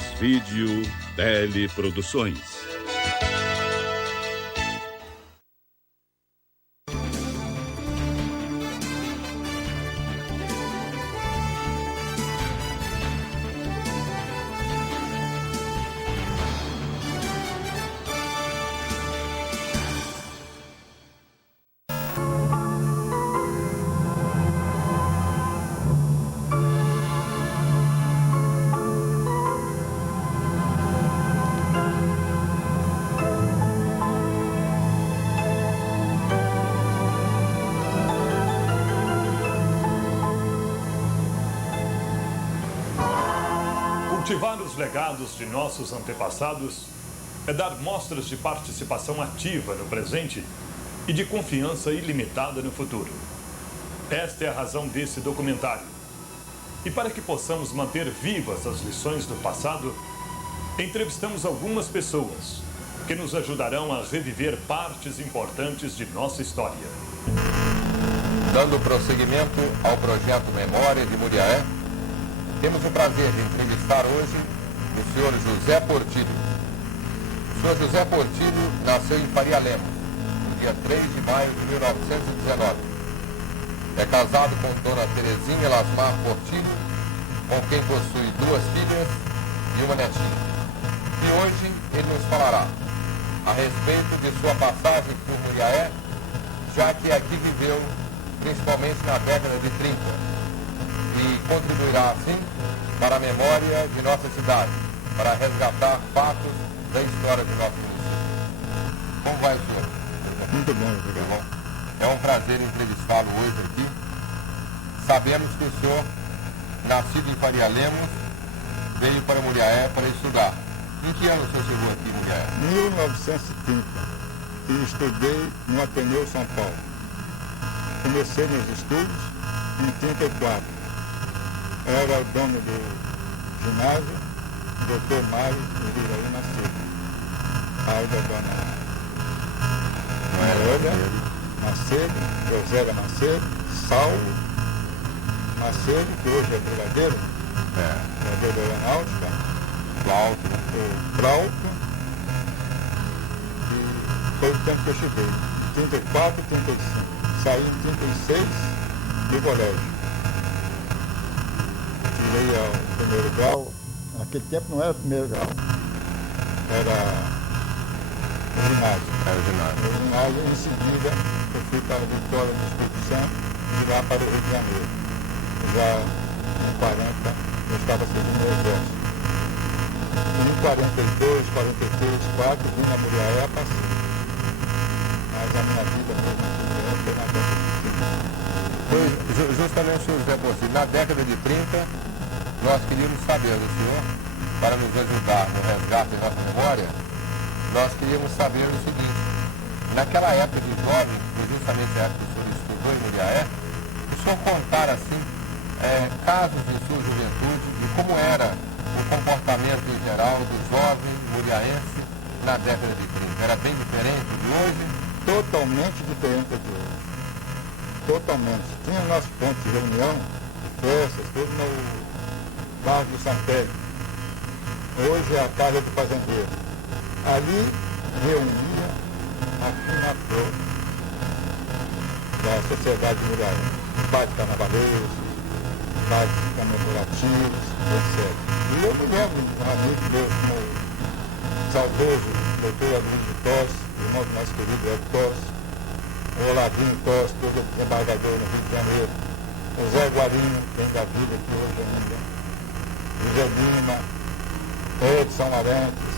Desvídeo Teleproduções. Cultivar os legados de nossos antepassados é dar mostras de participação ativa no presente e de confiança ilimitada no futuro. Esta é a razão desse documentário. E para que possamos manter vivas as lições do passado, entrevistamos algumas pessoas que nos ajudarão a reviver partes importantes de nossa história. Dando prosseguimento ao projeto Memória de Muriaé, temos o prazer de entrevistar hoje o senhor José Portillo. O senhor José Portillo nasceu em Faria Lemos, no dia 3 de maio de 1919. É casado com dona Terezinha Lasmar Portillo, com quem possui 2 filhas e uma netinha. E hoje ele nos falará a respeito de sua passagem por Muriaé, já que aqui viveu principalmente na década de 30. E contribuirá, assim, para a memória de nossa cidade, para resgatar fatos da história do nosso município. Como vai o senhor? Muito bom, obrigado. É um prazer entrevistá-lo hoje aqui. Sabemos que o senhor, nascido em Faria Lemos, veio para Muriaé para estudar. Em que ano o senhor chegou aqui em Muriaé? 1930. E estudei no Ateneu São Paulo. Comecei meus estudos em 34. Era o dono do ginásio, Dr. Mário Iraí Macedo. Pai da dona Marélia Macedo, Josélia Macedo, Saulo Macedo, que hoje é brigadeiro, brigadeiro da aeronáutica, Plauto, e foi o tempo que eu cheguei, em 34 e 35. Saí em 36 do colégio. Tirei o primeiro grau, naquele tempo não era primeiro grau, era o ginásio. No ginásio, em seguida, eu fui para a Vitória do Espírito Santo e de lá para o Rio de Janeiro. Já em 40, eu estava servindo o exército. Em 42, 43, 4, vim na Muriaé a passeio. Mas a minha vida mesmo foi na década de 30. Foi justamente o José Portillo. Na década de 30, nós queríamos saber do senhor, para nos ajudar no resgate da nossa memória, nós queríamos saber o seguinte: naquela época de jovem, foi justamente a época que o senhor estudou em Muriaé, o senhor contar assim, casos de sua juventude, de como era o comportamento em geral do jovem muriaense na década de 30. Era bem diferente de hoje? Totalmente diferente de hoje. Totalmente. Tinha nosso ponto de reunião, de festas, tudo no bairro do Santelli. Hoje é a casa do fazendeiro. Ali reunia a FUNAPRO da Sociedade de Muriaé. Bailes carnavaleiros, bailes comemorativos, etc. E eu me lembro de um amigo meu, como o saudoso doutor Aloysio Tosse, irmão do nosso querido Ed Tosse, o Oladinho Tosse, todo desembargador no Rio de Janeiro, o Zé Guarino, que tem da vida aqui hoje ainda, José Lima, Edson Arantes,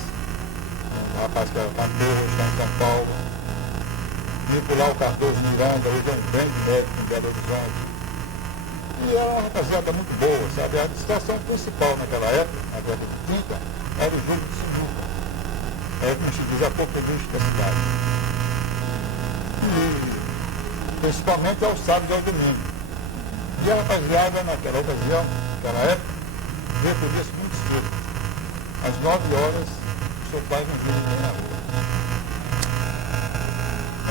um rapaz que era cantor, hoje está em São Paulo, Nicolau Cardoso Miranda, hoje é um grande médico em Belo Horizonte. E era uma rapaziada muito boa, sabe? A situação principal naquela época, na década de 30, era o jogo de sinuca. Era, como se diz, a coqueluche da cidade. E principalmente aos sábados e aos domingos. E a rapaziada, naquela ocasião, naquela época, veio por isso muito cedo. Às 9 horas, o seu pai não viu ninguém na rua.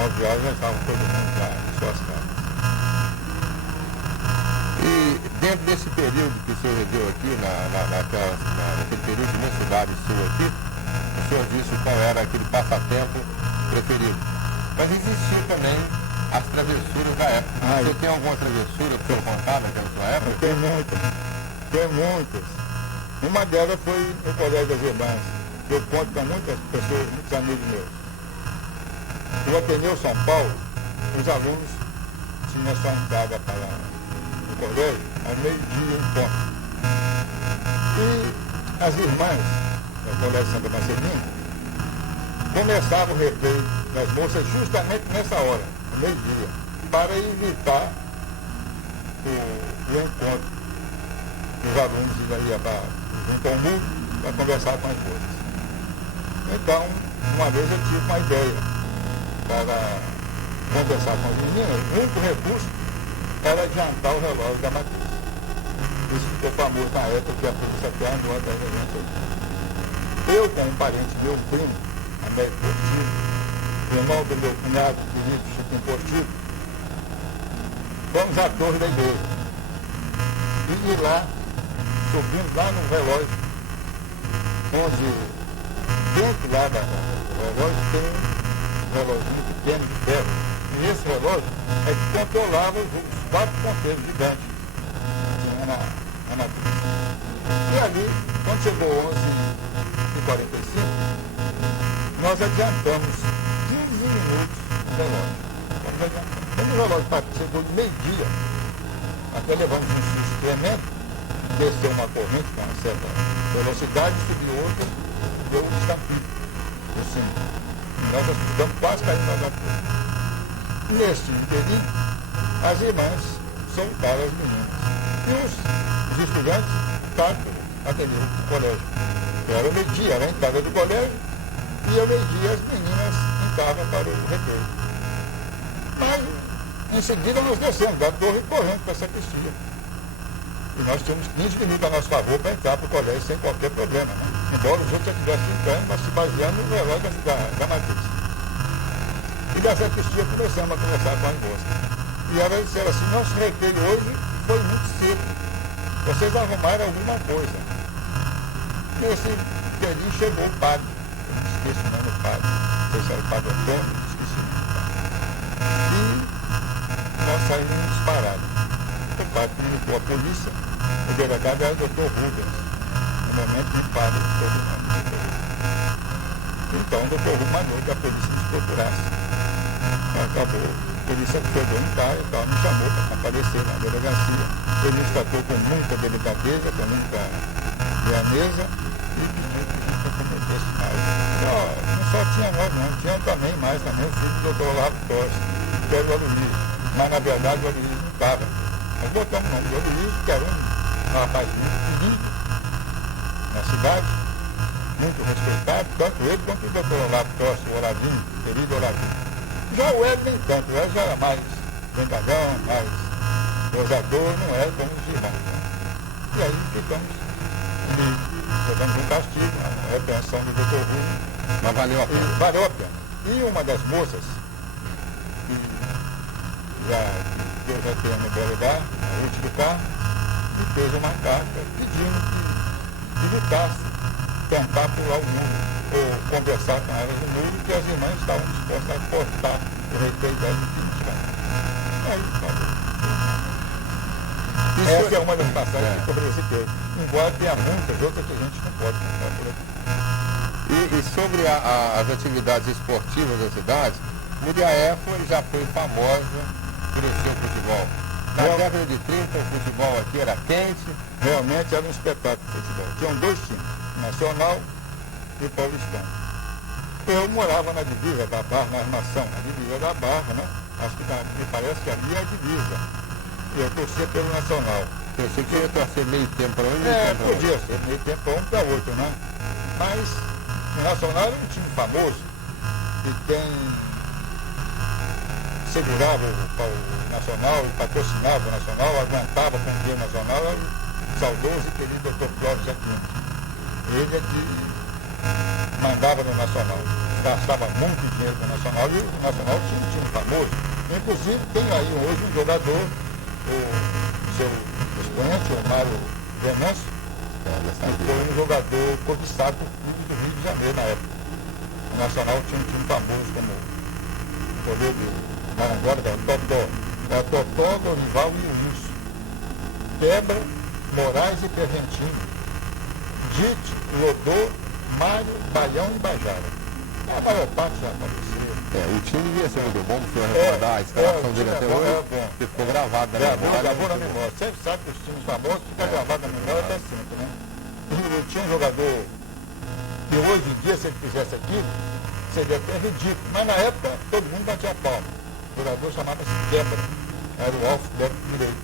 9 horas já estava todo mundo lá em suas casas. E Dentro desse período que o senhor viveu aqui, naquele período de mocidade sua aqui, o senhor disse qual era aquele passatempo preferido. Mas existia também as travessuras da época. Você tem alguma travessura para você contar daquela sua época? Tem muitas. Uma delas foi no Colégio das Irmãs. Eu conto para muitas pessoas, muitos amigos meus. No Ateneu São Paulo, os alunos tinham sua entrada para lá no colégio ao meio-dia em ponto. E as irmãs do Colégio Santa Marcelina começavam o recreio das moças justamente nessa hora, no meio-dia, para evitar o encontro dos alunos que iam junto ao muro para conversar com as moças. Então, uma vez eu tive uma ideia para conversar com as meninas. O único recurso era adiantar o relógio da matriz. Isso ficou famoso na época que a polícia até andou atrás da gente. Eu, com um parente meu, primo, André Portillo, o irmão do meu cunhado, Felipe Chiquinho Portillo, fomos à torre da igreja. E lá, subindo lá no relógio, onde dentro lá do relógio tem um reloginho pequeno de ferro. E esse relógio é que controlava os 4 ponteiros gigantes que tinha na matriz. E ali, quando chegou 11h45, nós adiantamos 15 minutos do relógio. Quando o relógio chegou de meio-dia, até levamos um susto tremendo, desceu uma corrente com uma certa velocidade, subiu outra, deu um estampido por cima. Nós ficamos quase caindo na torre. Neste inteirinho, as irmãs soltaram as meninas. E os estudantes estavam atendiam o colégio. Era o meio-dia, era a entrada do colégio, e ao meio-dia as meninas entravam para o recreio. Mas, em seguida, nós descemos da torre correndo para essa sacristia. E nós tínhamos 15 minutos a nosso favor para entrar para o colégio sem qualquer problema, né? Embora os outros já estivessem entrando, mas se baseando no relógio da matriz. E da sacristia começamos a conversar com as moças. E elas disseram assim: nosso recreio hoje foi muito cedo. Vocês arrumaram alguma coisa. Nesse período chegou o padre. Eu esqueci o nome do padre. Não sei se era o padre Antônio, esqueci o nome do padre. E nós saímos disparados. O padre comunicou a polícia. O delegado era o Dr. Rubens. No momento me padre todo o nome do Dr. Rubens. Então o Dr. Rubens mandou que a polícia nos procurasse. Acabou. A polícia chegou em casa e tal, me chamou para comparecer na delegacia. Ele nos tratou com muita delicadeza, com muita grandeza e pediu que a gente cometesse mais. Não só tinha nós, não, tinha também mais também o filho do Dr. Olavo Torres, que era o Aloysio. Mas na verdade o Aloysio não estava. Nós botamos o nome do Aloysio, que era um rapaz muito querido na cidade, muito respeitado, tanto ele quanto o Dr. Olavo Torres, o Olavinho, querido Olavinho. Já o Ed nem tanto, o Ed já era mais brincalhão, mais gozador, não era como os irmãos. E aí ficamos um castigo, a repreensão do Dr. Rubens. Mas valeu a pena. Valeu a pena. E uma das moças, que Deus já tem no meu lugar, a Ruth do carro, me fez uma carta pedindo que evitasse tentar pular o muro, ou conversar com elas no muro, que as irmãs estavam dispostas a cortar o recreio delas definitivamente. Aí, essa é uma das passagens que sobre esse período. Embora tenha muitas outras que a gente não pode contar por aqui. E sobre as atividades esportivas da cidade, Muriaé já foi famosa por o seu futebol. Na década de 30, o futebol aqui era quente. Realmente era um espetáculo de futebol. Tinham 2 times, Nacional e Paulistano. Eu morava na divisa da Barra, na armação, na divisa da Barra, né? Acho que me parece que ali é a divisa. Eu torcia pelo Nacional. Você queria torcer meio tempo para um e meio tempo para outro? Podia ser meio tempo para um para outro, né? Mas o Nacional é um time famoso e segurava o Nacional e patrocinava o Nacional, aguentava com o Nacional, era o saudoso e querido Dr. Clóvis Aquino. Ele é que mandava no Nacional, gastava muito dinheiro no Nacional e o Nacional tinha um time famoso. Inclusive tem aí hoje um jogador, o seu expoente, o Mário Venâncio, que foi um jogador cobiçado por clube do Rio de Janeiro na época. O Nacional tinha um time famoso como o goleiro de Maranguara, o Totó. É o Totó, Dorival e o Wilson. Quebra, Moraes e Pergentino. Dite, Lodô, Mário, Baião e Bajara. A maior parte já apareceu. O time devia ser muito bom, se eu recordar a escalação dele até hoje, que ficou gravado na memória. Gravou na memória. Sempre sabe que os times famosos ficam gravados na memória até sempre, né? E tinha um jogador que hoje em dia, se ele fizesse aquilo, seria até ridículo. Mas na época, todo mundo batia palma. O jogador chamava-se Quebra. Era o Alf Beto direito.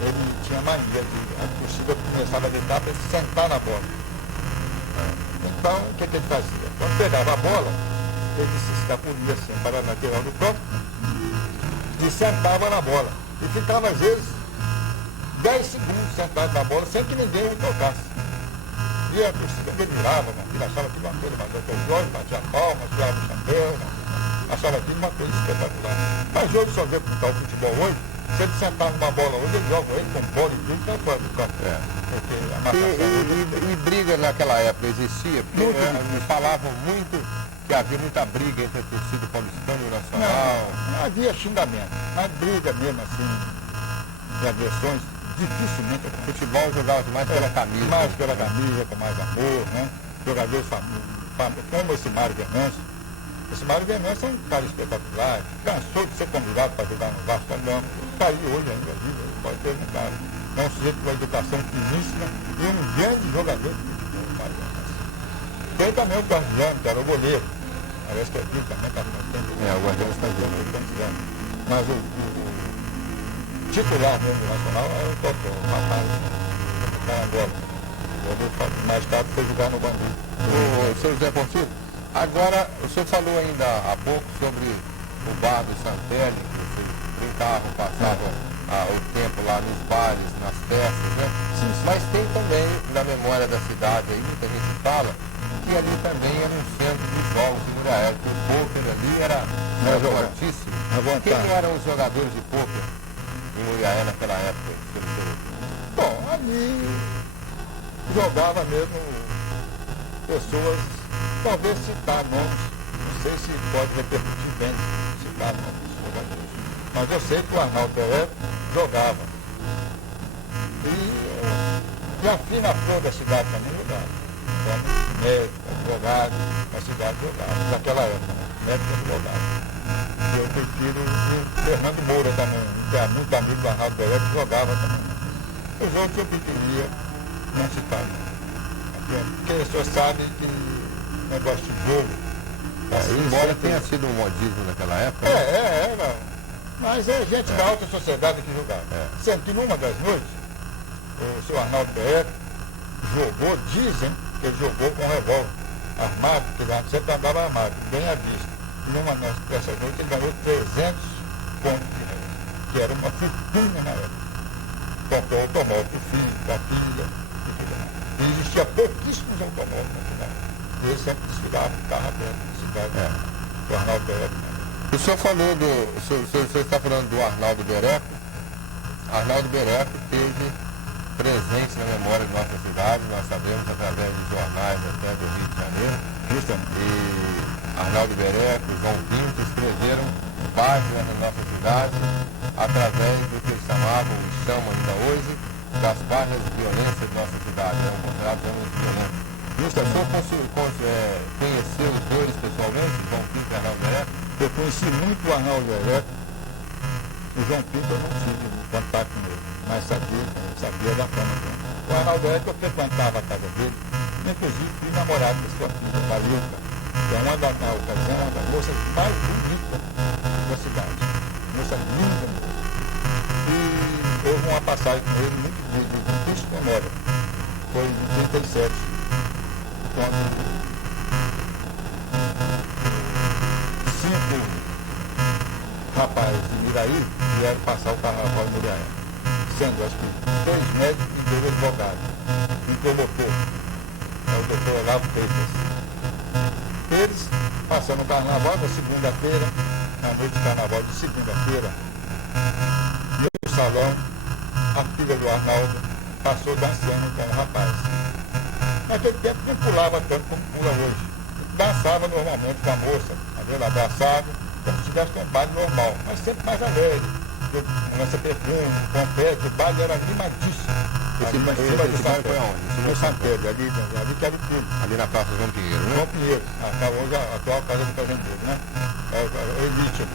Ele tinha mania de a torcida começava a gritar para ele sentar na bola. Então, o que ele fazia? Quando pegava a bola, ele se escapulia assim, para a lateral do campo e sentava na bola. E ficava, às vezes, 10 segundos sentado na bola sem que ninguém o tocasse. E a torcida delirava, ele achava aquilo uma coisa, mas o Jorge batia palmas, tirava o chapéu, achava aquilo uma coisa espetacular. Mas hoje, só vê como está o futebol hoje, se ele sentar numa bola hoje, ele joga ele com bola e tudo, está fora do campo. Porque a marcação e briga naquela época existia? Porque me falavam muito que havia muita briga entre a torcida paulistana e o Nacional. Não havia xingamento, mas briga mesmo assim, de agressões, dificilmente. O futebol jogava mais pela camisa. Mais pela camisa, com mais amor, né? Jogadores famosos, como esse Mário Venâncio. Esse Mário Venâncio é um cara espetacular, cansou de ser convidado para jogar no Vasco da Gama, está aí hoje ainda vivo, pode perguntar. É um sujeito com uma educação finíssima e um grande jogador de futebol, Mário Venâncio. Tem também o Guardiano, que era o goleiro. Parece que é vivo também, está no tempo. O Guardiano está vivo. Mas o titular mesmo do Nacional é o Totó, o rapaz, que está agora. Mais tarde foi jogar no Bandido. O senhor José Portillo, agora o senhor falou ainda há pouco sobre o bar do Santelli, que vocês brincavam, passavam o tempo lá nos bares, nas festas, né? Sim. Mas tem também, na memória da cidade aí, muita gente fala, que ali também era um centro de jogos de Muriaé, que o pôquer ali era fortíssimo. Quem eram os jogadores de pôquer em Muriaé naquela época? Bom, ali jogava mesmo pessoas, talvez citar nomes, não sei se pode repercutir bem citar nomes dos jogadores, mas eu sei que o Arnaldo Pelé jogava. E a fina flor da cidade também jogava. Médico, advogado, a cidade jogava, naquela época, né? Médico e advogado. E eu prefiro o Fernando Moura também, que é muito amigo do Arnaldo Pelé, que jogava também. Os outros eu preferia não citar, porque as pessoas sabem que negócio de jogo. Embora tenha sido um modismo naquela época. Era. Mas é gente da alta sociedade que jogava. Sendo que numa das noites, o seu Arnaldo Pelé jogou, dizem que ele jogou com um revólver armado, porque ele sempre andava armado, bem à vista. E numa dessas noites ele ganhou 300 pontos de reais, que era uma fortuna na época. Comprou automóvel do filho, da filha e tudo mais. E existia pouquíssimos automóveis na cidade. E ele sempre desfilava com o carro aberto na cidade. O Arnaldo Bereco. O senhor falou o senhor está falando do Arnaldo Bereco. Arnaldo Bereco teve presente na memória de nossa cidade, nós sabemos através dos jornais até do Rio de Janeiro. E Arnaldo Bereco, João Pinto escreveram páginas na nossa cidade através do que eles chamavam e chamam ainda hoje das páginas de violência de nossa cidade, eram considerados homens violentos. O senhor conheceu os dois pessoalmente, João Pinto e Arnaldo Bereco? Eu conheci muito o Arnaldo Bereco. O João Pinto eu não tive contato com ele, mas sabia da fama dele. O Arnaldo Bereco eu frequentava a casa dele, inclusive fui namorado de sua filha, Valilca, que é uma das moças mais bonitas da cidade. Moça linda mesmo. E houve uma passagem com ele muito de triste memória. Foi em 37, quando 5 rapazes de Miraí vieram passar o carnaval em Muriaé, sendo acho que 2 médicos e 2 advogados. Um promotor, é o doutor Olavo Freitas. Eles, passando o carnaval na segunda-feira, na noite de carnaval de segunda-feira, no salão, a filha do Arnaldo passou dançando com o rapaz. Naquele tempo não pulava tanto como pula hoje. Dançava normalmente com a moça, ela abraçava, como se tivesse um baile normal, mas sempre mais alegre. Lança perfume, confete, o baile era animadíssimo. Esse baile foi aonde? No Santelli, ali que era o clube. Ali na Praça João Pinheiro, né? João Pinheiro, hoje a atual casa do fazendeiro, né? O Elite.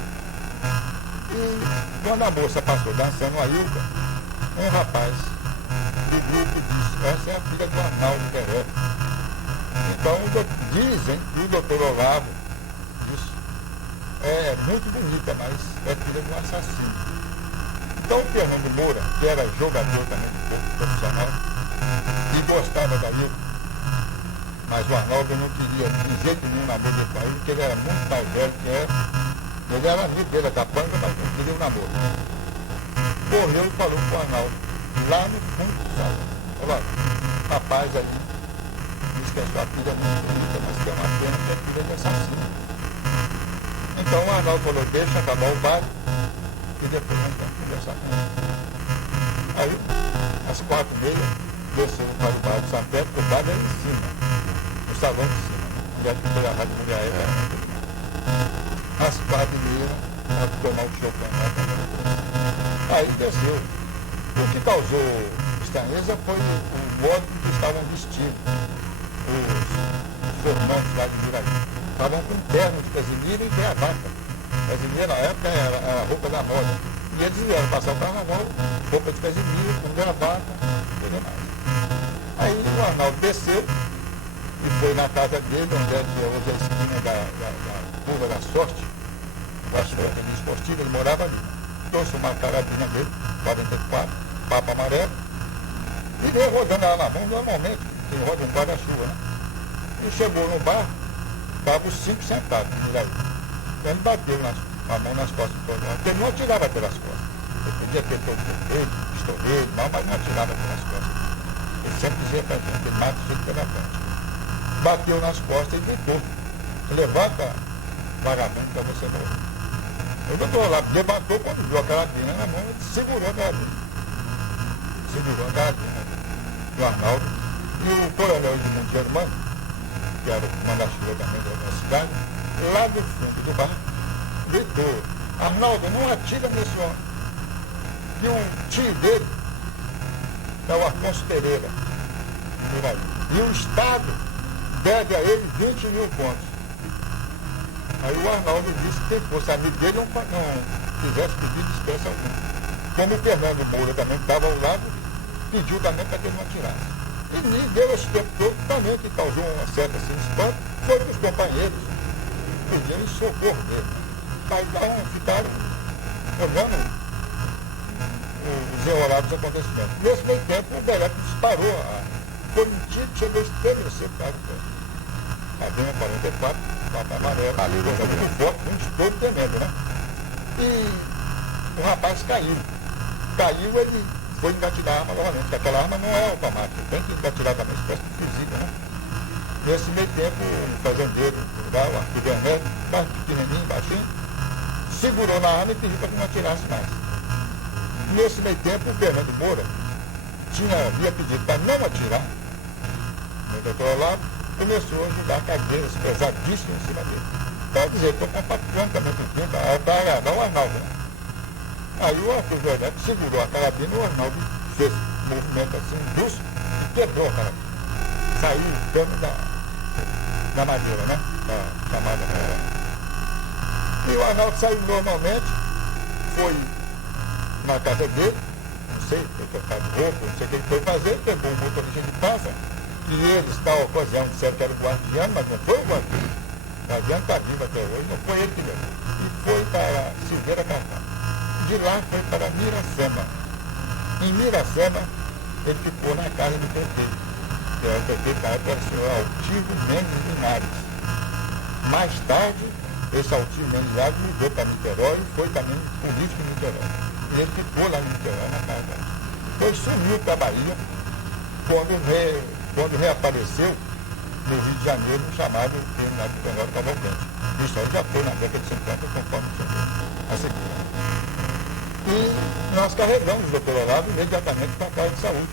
E quando a moça passou dançando a Ilka, um rapaz do grupo disse: essa é a filha do Arnaldo Queré. Então dizem que o doutor Olavo disse: é muito bonita, mas é filha de um assassino. Então o Fernando Moura, que era jogador também de pouco profissional, e gostava da Ilka, mas o Arnaldo não queria de jeito nenhum namoro dele com a Ilka, porque ele era muito mais velho que ela. Ele era amigo dele da Panga, mas não queria o namoro. Correu e falou com o Arnaldo, lá no fundo do salão: olha, rapaz ali diz que a sua filha é muito bonita, mas que é uma pena que é filha de assassino. Então o Arnaldo falou: deixa acabar o baile e depois nós vamos conversar com ele. Aí, às 4h30, desceu para o baile de São Pedro, porque o baile era em cima, no salão de cima, onde é que foi a Rádio Mulher. Às 4h30, para tomar o champanhe lá também. Aí desceu. O que causou estranheza foi o modo que estavam vestidos os formantes lá de Miraí. Estavam com terno de casimiro e gravata. Casimiro na época era a roupa da moda. E eles vieram passar o carnaval, roupa de casimiro, com gravata e tudo mais. Aí o Arnaldo desceu e foi na casa dele, onde é que hoje é a esquina da Curva da Sorte, da Sorte Esportiva, ele morava ali. Trouxe uma carabina dele, 44, papo amarelo, e veio rodando ela na mão, normalmente, quem roda um guarda-chuva, né? E chegou no bar, estavam os 5 sentados, aí. Então ele bateu a mão nas costas do programa, porque ele não atirava pelas costas. Ele podia ter todo ele, estoureiro, mas não atirava pelas costas. Ele sempre dizia pra gente: ele mata o jeito pela frente. Bateu nas costas e gritou: levanta, vagabundo, para você morrer. O doutor lá levantou, quando viu a carabina na mão, ele segurou a carabina. Segurou a carabina do Arnaldo. E o coronel Edmundo Germano, que era o manda-chuva também da cidade, lá do fundo do bar, gritou: Arnaldo, não atira nesse homem. E o tio dele é o Afonso Pereira. E o Estado deve a ele 20 mil pontos. Aí o Arnaldo disse que quem fosse amigo dele não quisesse pedir dispensa alguma. Como o Fernando Moura também estava ao lado, pediu também para que ele não atirasse. E deu esse tempo todo também, que causou uma certa espanto, foi que os companheiros pediram socorro dele. Aí ficaram olhando os enrolados acontecimentos. Nesse meio tempo, o Bereto disparou. Foi um tiro que chegou a estremecer o carro dele. A Vinha 44, papo amarelo, muito forte, um estouro tremendo, né? E o rapaz caiu. Caiu, ele foi engatilhar a arma novamente, porque aquela arma não é automática, tem que engatilar também, espécie de fuzil, né? Nesse meio tempo, o fazendeiro do lugar, o Arthur Bernardo, mais pequenininho, baixinho, segurou na arma e pediu para que não atirasse mais. Nesse meio tempo, o Fernando Moura havia pedido para não atirar. O doutor Olavo começou a jogar cadeiras pesadíssimas em cima dele. Para dizer, estou compactuando também com o tempo, para agradar o Arnaldo, né? Aí o Arthur Bernardo segurou a carabina e o Arnaldo fez um movimento assim, brusco, e quebrou a carabina. Saiu o cano da madeira, né? Da chamada madeira. E o Arnaldo saiu normalmente, foi na casa dele, não sei, foi trocar de roupa, não sei o que ele foi fazer, pegou um motorista de casa, que eles, na ocasião, disseram que era o guardiano, mas não foi o guardiano. O guardiano está vivo até hoje, não foi ele que levou. E foi para Silveira Carvalho. De lá foi para Miracema. Em Miracema, ele ficou na casa do prefeito, que era o prefeito da época, era o senhor Altivo Mendes Linares. Mais tarde, esse Altivo Mendes Linares mudou para Niterói e foi também político em Niterói. E ele ficou lá em Niterói, na casa. Depois sumiu para a Bahia, quando reapareceu no Rio de Janeiro, chamado Criminal de Coronel Cavalcante. Isso aí já foi na década de 50, conforme o senhor a seguir. E Nós carregamos o doutor Olavo imediatamente para a casa de saúde.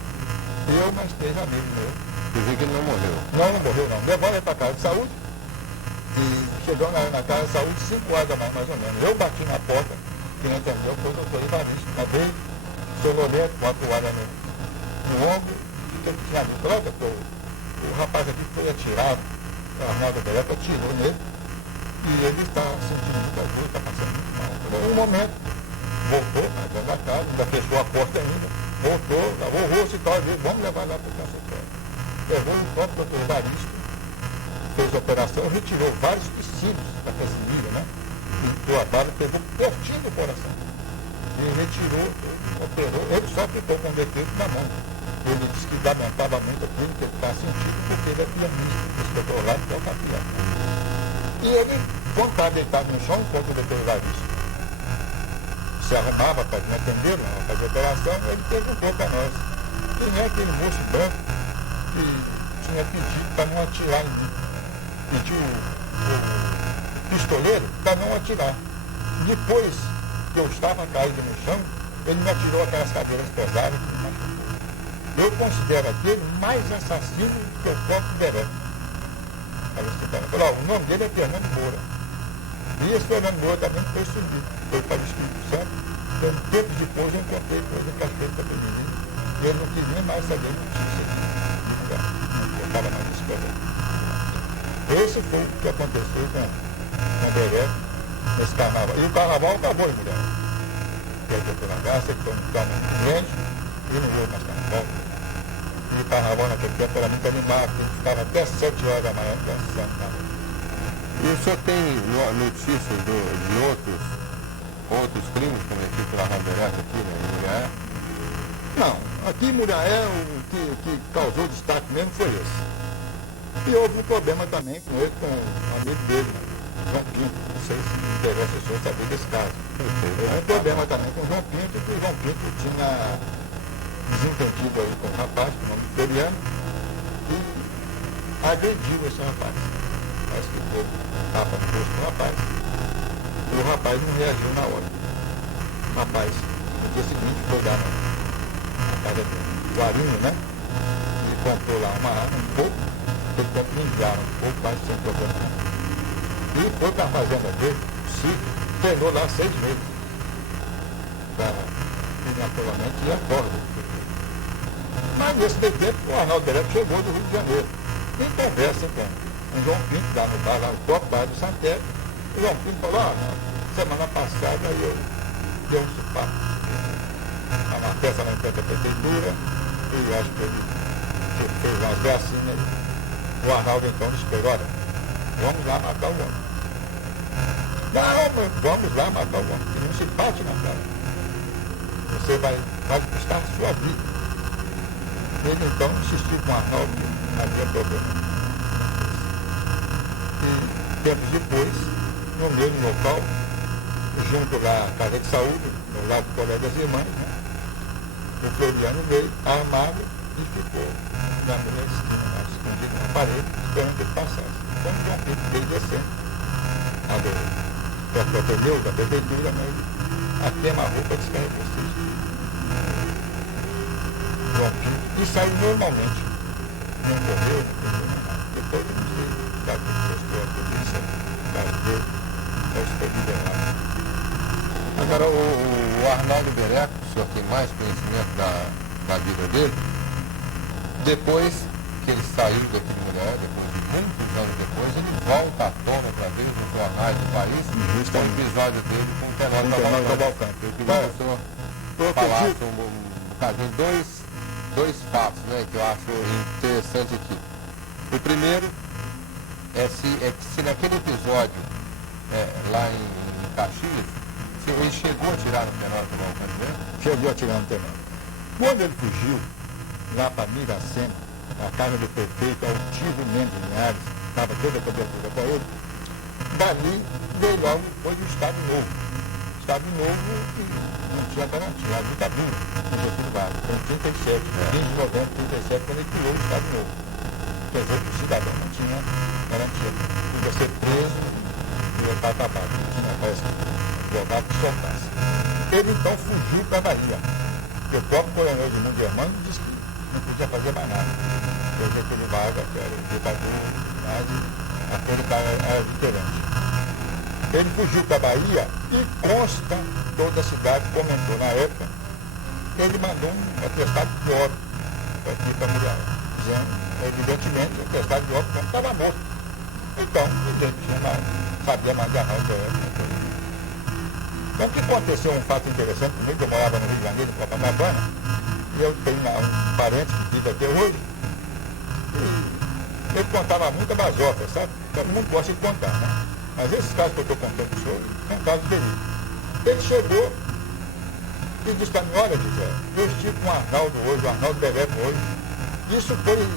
Eu, mais 3 amigos meus. Quer dizer que ele não morreu? Não morreu não. Levamos ele para a casa de saúde e chegamos na casa de saúde 5 horas da manhã, mais ou menos. Eu bati na porta, quem entendeu foi o doutor Evaristo. Também sonolento, com a toalha no ombro, que ele tinha dito, olha, doutor, o rapaz aqui foi atirado, o Arnaldo Bereto atirou nele e ele está sentindo muita dor, está passando muito mal. Em um momento, voltou para dentro da casa, ainda fechou a porta ainda, voltou, lavou o rosto e tal, disse, vamos levar lá para o consultório. Levou o próprio doutor Evaristo, fez a operação, retirou vários tecidos da cancelilha, né? Pintou a bala, pegou pertinho do coração. E retirou, operou, ele só ficou com o defeito na mão. Ele disse que lamentava muito aquilo que ele está sentindo, porque ele é pianista, esse doutor lá toca piano. E ele, quando estava deitado no chão, enquanto o doutor Evaristo se arrumava para me atender, para fazer a operação, ele perguntou para nós quem é aquele moço branco que tinha pedido para não atirar em mim. Pediu o pistoleiro para não atirar. Depois que eu estava caído no chão, ele me atirou aquelas cadeiras pesadas que me machucou. Eu considero aquele mais assassino do que o próprio Bereto. O nome dele é Fernando Moura. E esse Fernando Moura também foi sumido. Foi para o Espírito Santo. Então, tempo depois eu encontrei com ele em Cachoeira da Pereira. E eu não quis nem mais saber notícia dele. Não estava mais esperando. Esse foi o que aconteceu com o Bereto nesse carnaval. E o carnaval acabou, mulher. Quer dizer, pela graça, que foi um carnaval muito grande, e não houve mais carnaval. E o carnaval naquele tempo era muito animado, porque ficava até 7 horas da manhã dançando. E o senhor tem notícias de outros crimes cometidos pela Arnaldo Bereto aqui, né, em Muriaé? Não, aqui em Muriaé o que causou destaque mesmo foi esse. E houve um problema também com ele, com um amigo dele, João Pinto. Não sei se interessa a senhor saber desse caso. Houve um problema também com o João Pinto, que o João Pinto tinha desentendido aí com o rapaz, com o nome de Floriano, e agrediu esse rapaz. Parece que deu um tapa no rosto do rapaz. E o rapaz não reagiu na hora. O rapaz, no dia seguinte, foi lá na casa do Arinho, né? E comprou lá uma arma, um pouco. Ele tempo enviaram um pouco mais sem problema. E foi para a fazenda dele, treinou lá 6 meses. Naturalmente, e acorda. Mas nesse meio tempo, o Arnaldo Bereto chegou do Rio de Janeiro. Em conversa com o João Pinto, lá no bar, lá no próprio bar do Santé, o João Pinto falou, semana passada eu dei um supapo. Uma festa lá em frente à prefeitura, e acho que ele fez umas gracinhas. O Arnaldo então disse, olha, vamos lá matar o homem. Não, vamos lá matar o homem, que não se bate na cara. Você vai custar a sua vida. Ele então insistiu com o Arnaldo, que não havia problema. E tempos depois, no mesmo local, junto lá à Casa de Saúde, no lado do Colégio das Irmãs, né, o Floriano veio armado e ficou na minha esquina, escondido na parede, esperando que ele passasse. Então o João Pinto veio descendo. A pneu da prefeitura, mas a queima-roupa descarregou vocês. João Pinto, e saiu normalmente. Não morreu, não morreu nada. Depois eu não sei, caso que mostrou a polícia, caso dele, é expedido lá. Agora, o Arnaldo Bereto, o senhor tem mais conhecimento da vida dele? Depois que ele saiu daqui de Muriaé, depois de muitos anos depois, ele volta à tona outra vez nos jornais do país, com o episódio dele com o Tenório Cavalcante. Eu queria que o senhor falasse um bocadinho, dois fatos, né, que eu acho interessante aqui. O primeiro é que se naquele episódio lá em Caxias, se ele chegou a atirar no Tenório Cavalcante mesmo? Chegou a atirar no Tenório. Quando ele fugiu lá para Miracema, na casa do prefeito Altivo Mendes Linhares, estava toda a cobertura para ele, dali veio logo depois o Estado Novo. Estado Novo que não tinha garantia, a ditadura no Getúlio Vargas, em 37, 15 de novembro de 37, quando ele criou o Estado Novo. Quer dizer que o cidadão não tinha garantia, podia ser preso e levar acabado, não tinha, parece que advogado que soltasse. Ele então fugiu para a Bahia. Porque o próprio coronel Edmundo Germano disse que não podia fazer mais nada. O Getúlio Vargas, que era o ditador, mas aquele cara era diferente. Ele fugiu para a Bahia e consta, toda a cidade comentou na época, que ele mandou um atestado de óbito aqui para Muriaé, dizendo, evidentemente, o atestado de óbito não estava morto. Então, ninguém tinha mais, sabia mais de Arnaldo Béreco. Então, o que aconteceu, um fato interessante comigo, eu morava no Rio de Janeiro, em Copacabana, e eu tenho um parente que vive até hoje, e ele contava muita basófia, sabe? Todo mundo gosta de contar, né? Mas esses casos que eu estou contando para o senhor, são casos verídicos. Ele chegou e disse para mim, olha, José, eu estive com o Arnaldo hoje, o Arnaldo Béreco hoje. Isso foi em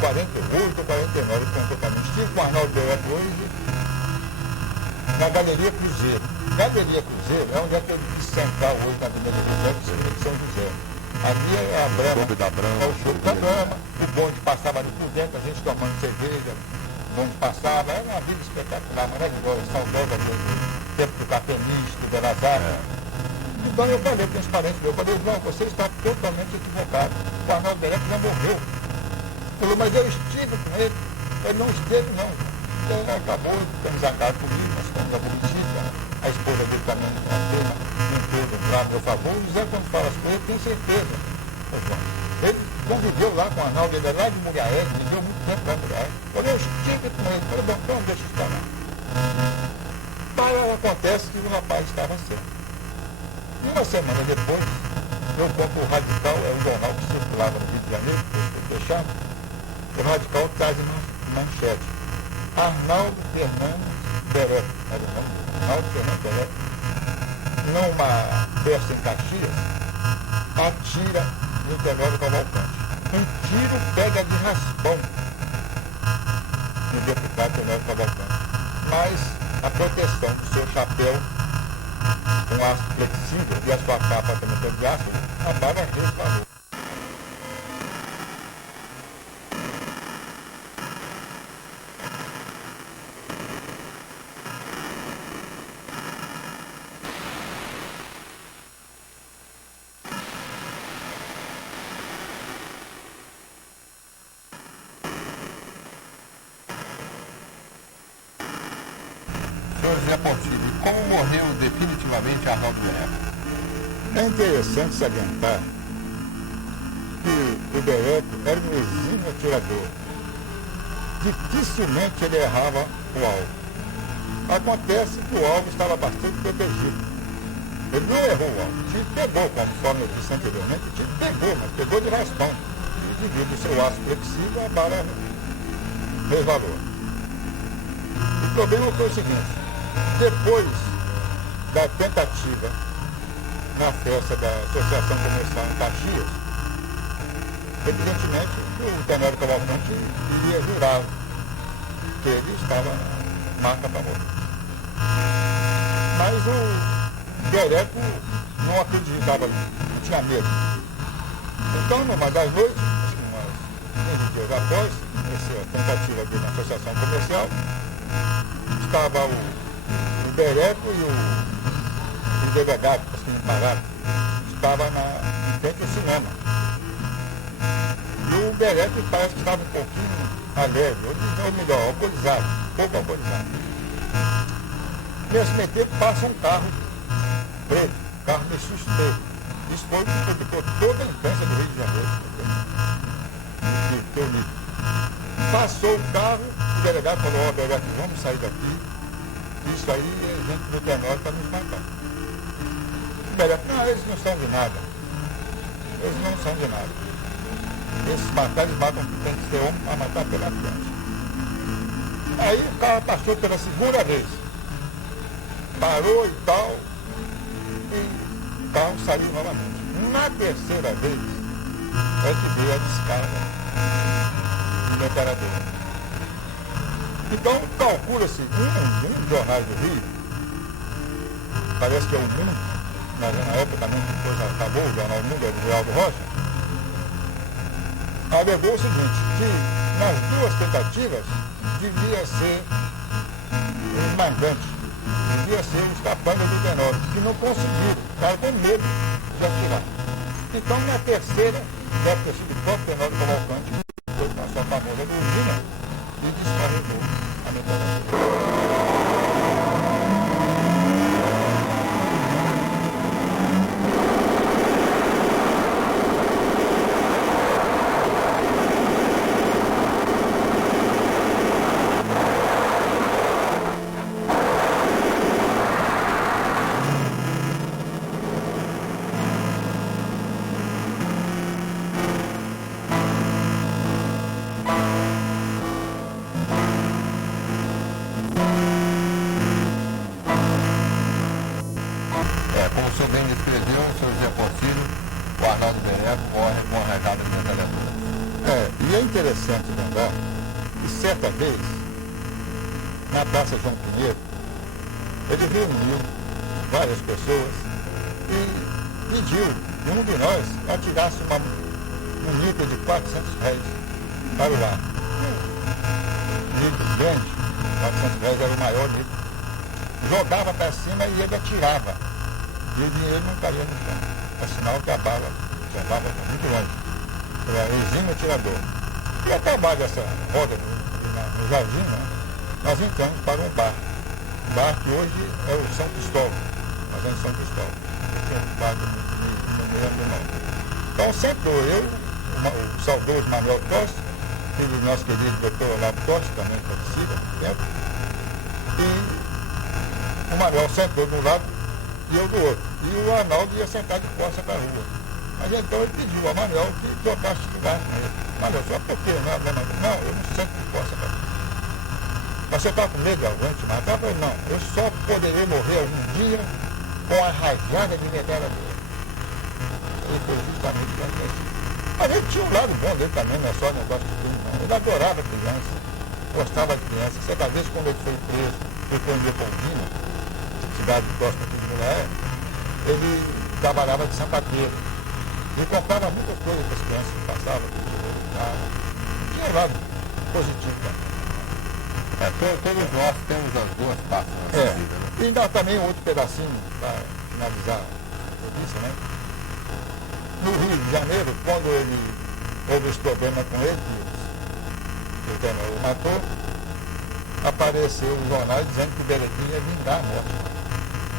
48 ou 49, ele contou para mim. Estive com o Arnaldo Béreco hoje na Galeria Cruzeiro. Galeria Cruzeiro é onde é que eu disse central hoje na Avenida José, de São José. Ali é a Brama, é o show da Brama. O bonde passava ali por dentro, a gente tomando cerveja. Onde passava, era uma vida espetacular, maravilhosa, saudosa do tempo do Cafenista, do Belas Artes. Então eu falei para os parentes meus, eu falei, João, você está totalmente equivocado. O Arnaldo Béreco já morreu. Ele falou, mas eu estive com ele. Ele não esteve, não. Então acabou, ficamos zangados comigo, nós ficamos a Curitiba, a esposa dele também não tema, não teve lá a meu favor. O José, quando fala as coisas, eu tenho certeza. Ele conviveu lá com o Arnaldo, ele é lá de Muriaé, viveu muito tempo lá em Muriaé. Eu falei, eu estive com ele. Eu falei, bom, então deixa eu estar lá. Mas acontece que o rapaz estava certo. E uma semana depois, eu compro o Radical, é um jornal que circulava no Rio de Janeiro, que foi fechado. O Radical traz uma manchete. Arnaldo Fernandes Béreco, era o nome dele, Arnaldo Fernandes Béreco, numa festa em Caxias, atira no Tenório Cavalcante. Um tiro pega de raspão no deputado Tenório Cavalcante. Mas a proteção do seu chapéu com aço flexível e a sua capa também de aço, a bala resvalou. José Portilho, como morreu definitivamente Arnaldo Béreco? É interessante salientar que o Béreco era um exímio atirador. Dificilmente ele errava o alvo. Acontece que o alvo estava bastante protegido. Ele não errou o alvo. O tiro pegou, conforme eu disse anteriormente, o tiro pegou, mas pegou de raspão. E devido ao seu aço flexível, a bala resvalou. O problema foi o seguinte. Depois da tentativa na festa da Associação Comercial em Caxias, evidentemente o Tenório Cavalcante iria jurar que ele estava na marca para morrer. Mas o Béreco não acreditava, não tinha medo. Então, numa das noites, acho que umas 15 dias após essa tentativa dele na Associação Comercial, estava o Béreco e o delegado, que me pararam, estava em frente ao cinema. E o Béreco parece que estava um pouquinho alegre, ou melhor, alcoolizado, pouco alcoolizado. Nesse meio tempo passa um carro preto, um carro meio suspeito. Isso foi o que preocupou toda a imprensa do Rio de Janeiro. Que eu li. Passou o carro, o delegado falou, ó, Béreco, vamos sair daqui. Isso aí é gente do Tenório para nos matar. O Béreco, não, eles não são de nada. Eles não são de nada. Esses matar, eles matam que tem que ser homem para matar pela frente. Aí o carro passou pela segunda vez. Parou e tal, e o carro saiu novamente. Na terceira vez é que veio a descarga do metralhador. Então, calcula-se, um jornal do Rio, parece que é o Mundo, na época também, depois acabou o jornal Mundo, é do Geraldo Rocha, alegou o seguinte, que nas duas tentativas devia ser um mandante, devia ser os capangas do Tenório, que não conseguiram, ficaram com medo de atirar. Então, na terceira, deve ter sido o próprio Tenório Cavalcante, que foi com a sua famosa buzina, e descarregou a metralhadora. Como o senhor bem descreveu, o senhor José Portilho, o Arnaldo Beneco morre com a rajada de metralhadora. E é interessante lembrar que certa vez, na Praça João Pinheiro, ele reuniu várias pessoas e pediu que um de nós atirasse um níquel de R$400 para o ar. Níquel grande, R$400 era o maior níquel. Jogava para cima e ele atirava. E o dinheiro não caía no chão. Afinal, que a bala levava muito longe. Era um exímio atirador. E acabar dessa roda no jardim, né, nós entramos para um bar. Um bar que hoje é o São Cristóvão. Nós vamos em São Cristóvão. Um bar não me lembro o nome. Então sentou eu, o saudoso Manuel Costa, filho do nosso querido doutor Olavo Costa, também falecido há muito tempo. E o Manuel sentou de um lado e eu do outro. E o Arnaldo ia sentar de costas para a rua. Mas então ele pediu ao Manuel que trocasse de lugar com ele. Manuel, só por quê? Não, eu não sento de costas para a rua. Mas você está com medo de alguém te matar? Eu falei, não, eu só poderei morrer algum dia com a rajada de metralhadora. Ele foi justamente para isso. Mas ele tinha um lado bom dele também, não é só negócio de tudo, não. Ele adorava criança, gostava de criança. Certa vez, quando ele foi preso, foi para Leopoldina, cidade próxima aqui de Mulaé, ele trabalhava de sapateiro. Ele comprava muitas coisas para as crianças que passavam, tinha lado positivo também. Todos nós temos as duas partes na nossa vida, né? E ainda também um outro pedacinho para finalizar a entrevista, né? No Rio de Janeiro, quando ele houve esse problema com ele, que o Tenório matou, apareceu os jornais dizendo que o Berequim ia vingar a morte.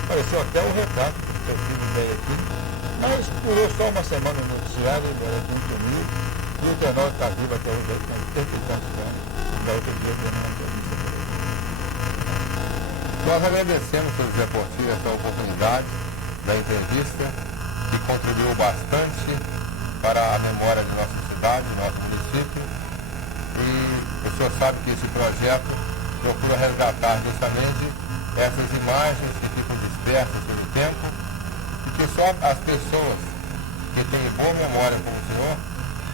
Apareceu até o retrato do seu filho Berequim, mas durou só uma semana no noticiário, o Berequim sumiu, e o Tenório está vivo até hoje, ele tem 80 e tantos anos. Da outra dia tendo uma entrevista com ele. Nós agradecemos, Sr. José Portilho, essa oportunidade da entrevista, que contribuiu bastante para a memória de nossa cidade, de nosso município. E o senhor sabe que esse projeto procura resgatar justamente essas imagens que ficam dispersas pelo tempo e que só as pessoas que têm boa memória como o senhor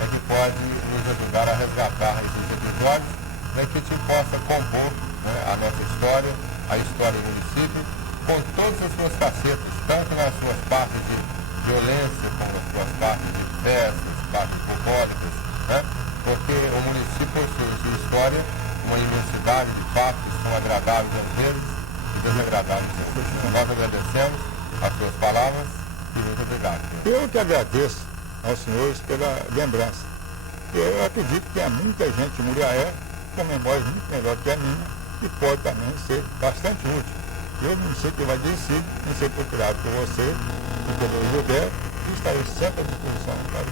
é que pode nos ajudar a resgatar esses episódios, né, que a gente possa compor, né, a nossa história, a história do município, com todas as suas facetas, tanto nas suas partes de violência, como nas suas partes de festas, partes bucólicas, né? Porque o município possui em sua história uma imensidade de fatos que são agradáveis às vezes e desagradáveis às vezes. Nós agradecemos as suas palavras e muito obrigado. Eu que agradeço aos senhores pela lembrança. Eu acredito que há muita gente em Muriaé com memórias muito melhor que a minha e pode também ser bastante útil. Eu não sei que vai decidir em ser procurado por você e pelo Gilberto e estarei sempre à disposição para